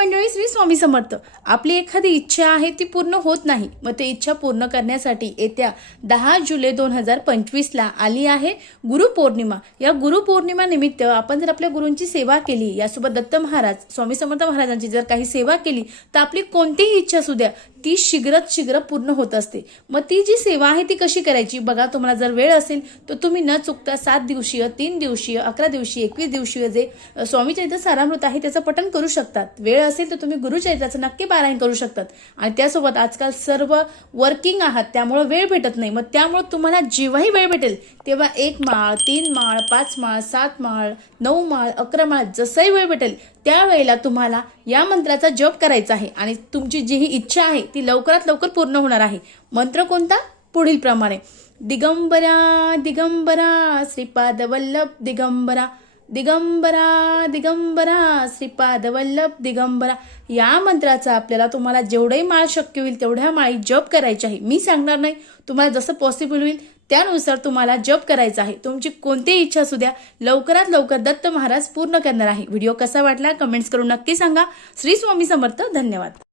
मंडळी, श्री स्वामी समर्थ. आपली एखादी इच्छा आहे ती पूर्ण होत नाही, मग ते इच्छा पूर्ण करण्यासाठी येत्या 10 जुलै 2025 ला आली आहे गुरुपौर्णिमा. या गुरुपौर्णिमा निमित्त आपण जर आपल्या गुरूंची सेवा केली, यासोबत दत्त महाराज, स्वामी समर्थ महाराजांची जर काही सेवा केली, तर आपली कोणतीही इच्छा असू द्या ती शीघ्र पूर्ण होत असते. मग ती जी सेवा आहे ती कशी करायची बघा. तुम्हाला जर वेळ असेल तर तुम्ही न चुकता 7 दिवसीय, 3 दिवसीय, 11 दिवसीय, 21 दिवसीय जे स्वामी चरित्र सारामृत आहे त्याचं पठण करू शकतात. वेळ असेल तर तुम्ही गुरुचरित्राचं नक्की पारायण करू शकतात. आणि त्यासोबत आजकाल सर्व वर्किंग आहात, त्यामुळे वेळ भेटत नाही. मग त्यामुळे तुम्हाला जेव्हाही वेळ भेटेल तेव्हा 1 माळ, 3 माळ, 5 माळ, 7 माळ, 9 माळ, 11 माळ जसंही वेळ भेटेल त्यावेळेला तुम्हाला या मंत्राचा जप करायचा आहे आणि तुमची जी ही इच्छा आहे ती लवकरात लवकर पूर्ण होणार आहे. मंत्र कोणता? पुढील प्रमाणे: दिगंबरा दिगंबरा श्रीपाद वल्लभ दिगंबरा, दिगंबरा दिगंबरा श्रीपाद वल्लभ दिगंबरा. या मंत्राचा आपल्याला तुम्हाला जेवढे माळ शक्य होईल तेवढ्या माळी जप करायची आहे. मी सांगणार नाही, तुम्हाला जसं पॉसिबल होईल त्यानुसार तुम्हाला जप करायचा आहे. तुमची कोणतीही इच्छा असू द्या, लवकरात लवकर दत्त महाराज पूर्ण करणार आहे. व्हिडिओ कसा वाटला कमेंट्स करून नक्की सांगा. श्री स्वामी समर्थ. धन्यवाद.